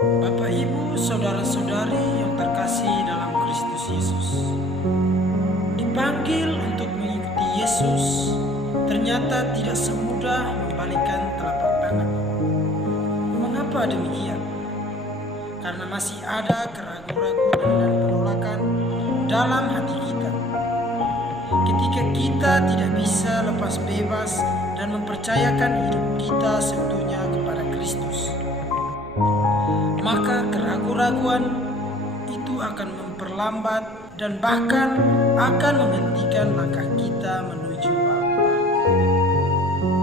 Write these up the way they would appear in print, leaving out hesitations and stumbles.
Bapak, Ibu, saudara-saudari yang terkasih dalam Kristus Yesus, dipanggil untuk mengikuti Yesus ternyata tidak semudah membalikkan telapak tangan. Mengapa demikian? Karena masih ada keraguan-raguan dan penolakan dalam hati kita. Ketika kita tidak bisa lepas bebas dan mempercayakan hidup kita seutuhnya kepada Kristus, maka keraguan-raguan itu akan memperlambat dan bahkan akan menghentikan langkah kita menuju Allah.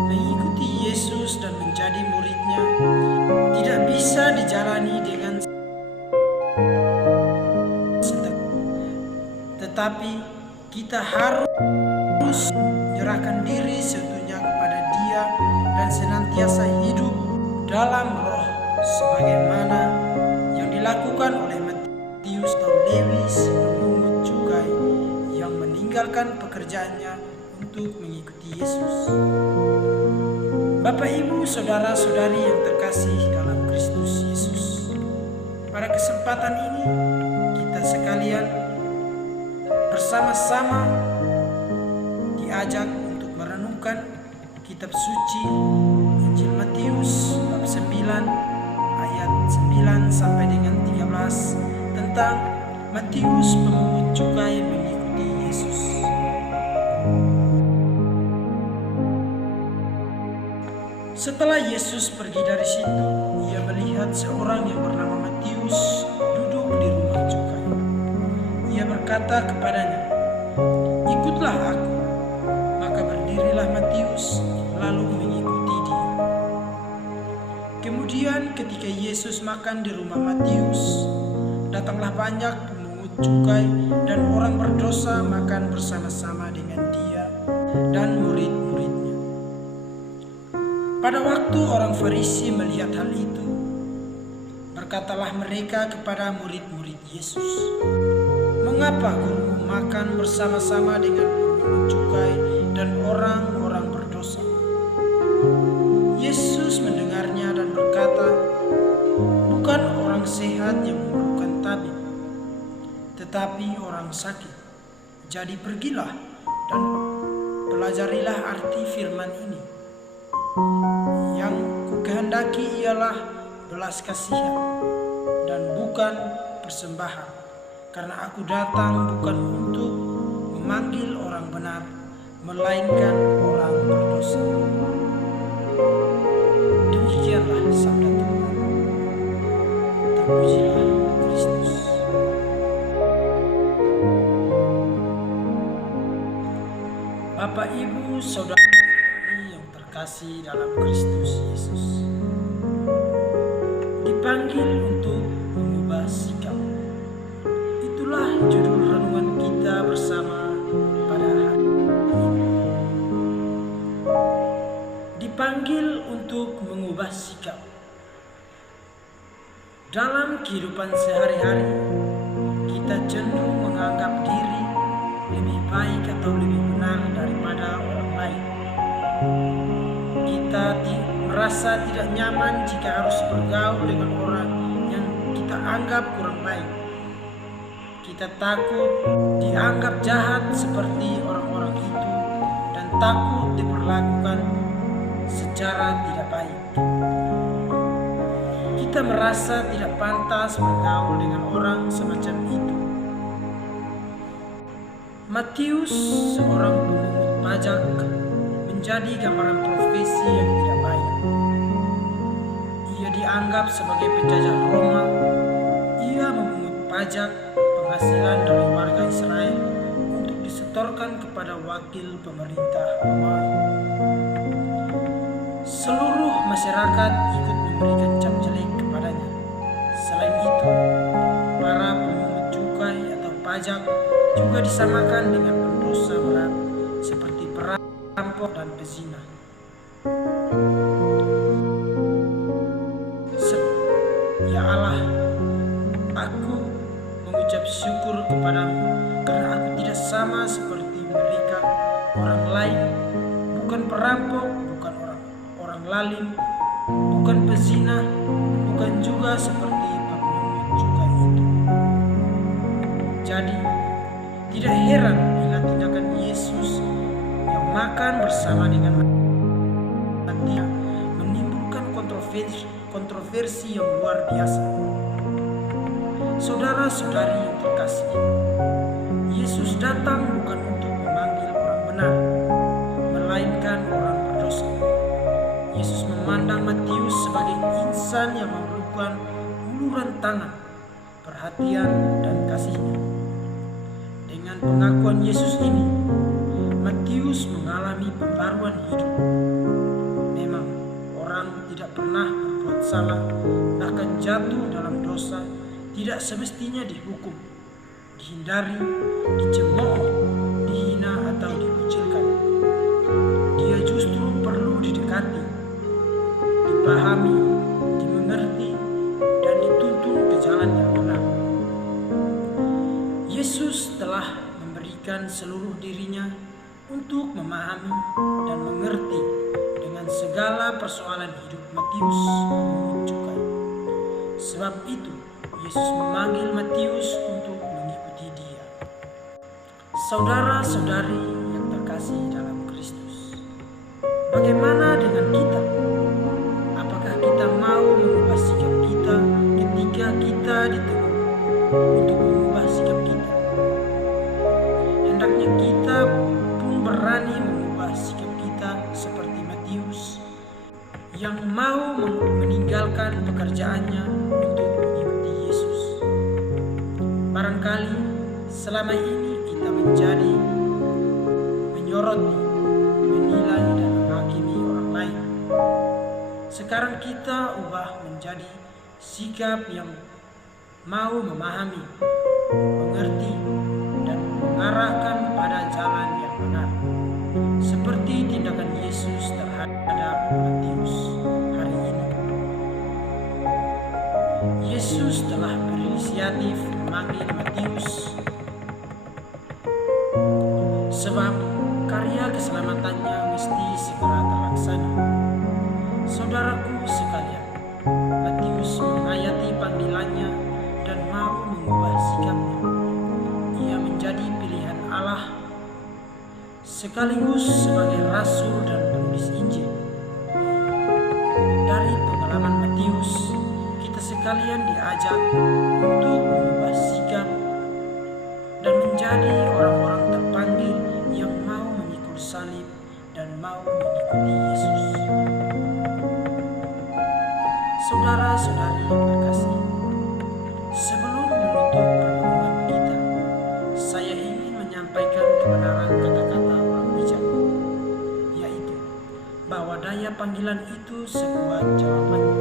Mengikuti Yesus dan menjadi murid-Nya tidak bisa dijalani dengan tetapi kita harus menyerahkan diri seutuhnya kepada Dia dan senantiasa hidup dalam roh sebagaimana yang dilakukan oleh Matius atau Lewi si pemungut cukai yang meninggalkan pekerjaannya untuk mengikuti Yesus. Bapak, Ibu, saudara-saudari yang terkasih dalam Kristus Yesus, pada kesempatan ini kita sekalian bersama-sama diajak untuk merenungkan kitab suci Injil Matius bab 9 ayat 9 sampai dengan 13 tentang Matius pemungut cukai mengikuti Yesus. Setelah Yesus pergi dari situ, ia melihat seorang yang bernama Matius duduk di rumah cukai. Ia berkata kepadanya, "Ikutlah aku." Maka berdirilah Matius lalu mengikuti dia. Kemudian ketika Yesus makan di rumah Matius, datanglah banyak pemungut cukai dan orang berdosa makan bersama-sama dengan dia dan murid-muridnya. Pada waktu orang Farisi melihat hal itu, berkatalah mereka kepada murid-murid Yesus, "Mengapa gurumu makan bersama-sama dengan pemungut cukai dan orang-orang berdosa?" Yesus mendengarnya dan berkata, "Bukan orang sehat yang memerlukan tabib, tetapi orang sakit. Jadi pergilah dan pelajarilah arti firman ini. Yang kukehendaki ialah belas kasihan dan bukan persembahan, karena aku datang bukan untuk memanggil orang benar, melainkan orang berdosa." Demikianlah sabda Tuhan. Terpujilah Kristus. Bapak, Ibu, saudara-saudari yang terkasih dalam Kristus Yesus, dipanggil untuk mengubah sikap. Itulah judul renungan kita bersama pada hari ini. Dipanggil untuk mengubah sikap. Dalam kehidupan sehari-hari, kita cenderung menganggap diri lebih baik atau lebih benar daripada orang lain. Kita merasa tidak nyaman jika harus bergaul dengan orang yang kita anggap kurang baik. Kita takut dianggap jahat seperti orang-orang itu dan takut diperlakukan secara tidak baik. Kita merasa tidak pantas bergaul dengan orang semacam itu. Matius, seorang pemungut pajak, menjadi gambaran profesi yang tidak baik. Ia dianggap sebagai penjajah Roma. Ia memungut pajak penghasilan dari warga Israel untuk disetorkan kepada wakil pemerintah Romawi. Seluruh masyarakat ikut memberikan cap jelek kepadanya. Selain itu, para pemungut cukai atau pajak juga disamakan dengan pendosa berat seperti perampok dan pezina. Ya Allah, aku mengucap syukur kepadamu karena aku tidak sama seperti mereka, orang lain, bukan perampok, bukan orang lalim, bukan pezina, bukan juga seperti kontroversi yang luar biasa. Saudara-saudari yang terkasih, Yesus datang bukan untuk memanggil orang benar, melainkan orang berdosa. Yesus memandang Matius sebagai insan yang memerlukan uluran tangan, perhatian, dan kasihnya. Dengan pengakuan Yesus ini, Matius mengalami pembaruan hidup. Memang orang tidak pernah berbuat salah, bahkan jatuh dalam dosa, tidak semestinya dihukum, dihindari, dicemooh, dihina, atau dikucilkan. Dia justru perlu didekati, dipahami, dimengerti, dan dituntun ke jalan yang benar. Yesus telah memberikan seluruh dirinya untuk memahami dan mengerti dengan segala persoalan hidup Matius memungut cukai. Sebab itu, Yesus memanggil Matius untuk mengikuti Dia. Saudara-saudari yang terkasih dalam Kristus, bagaimana dengan kita? Apakah kita mau mengubah sikap kita ketika kita ditegur untuk mengubah sikap kita? Hendaknya kita pun berani mengubah sikap kita seperti Matius yang mau meninggalkan pekerjaannya untuk mengikuti Yesus. Barangkali selama ini kita menjadi menyoroti, menilai, dan menghakimi orang lain. Sekarang kita ubah menjadi sikap yang mau memahami, mengerti, dan mengarahkan pada jalan yang benar, seperti tindakan Yesus terhadap Matius hari ini. Yesus telah berinisiatif memanggil Matius, sebab karya keselamatannya mesti segera terlaksana. Saudaraku sekalian, Matius menghayati panggilannya dan mau mengubah sikapnya. Ia menjadi pilihan Allah sekaligus sebagai rasul dan penulis Injil. Dari pengalaman Matius, kita sekalian diajak untuk mengubah sikap dan menjadi orang-orang terpanggil yang mau memikul salib dan mau mengikuti Yesus. Saudara-saudari yang terkasih, sebelum menutup pertemuan kita, saya ingin menyampaikan kebenaran kata-kata orang bijak, yaitu bahwa daya panggilan itu sebuah jawabannya.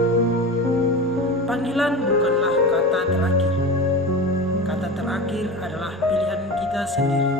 Panggilan bukanlah kata terakhir. Kata terakhir adalah pilihan kita sendiri.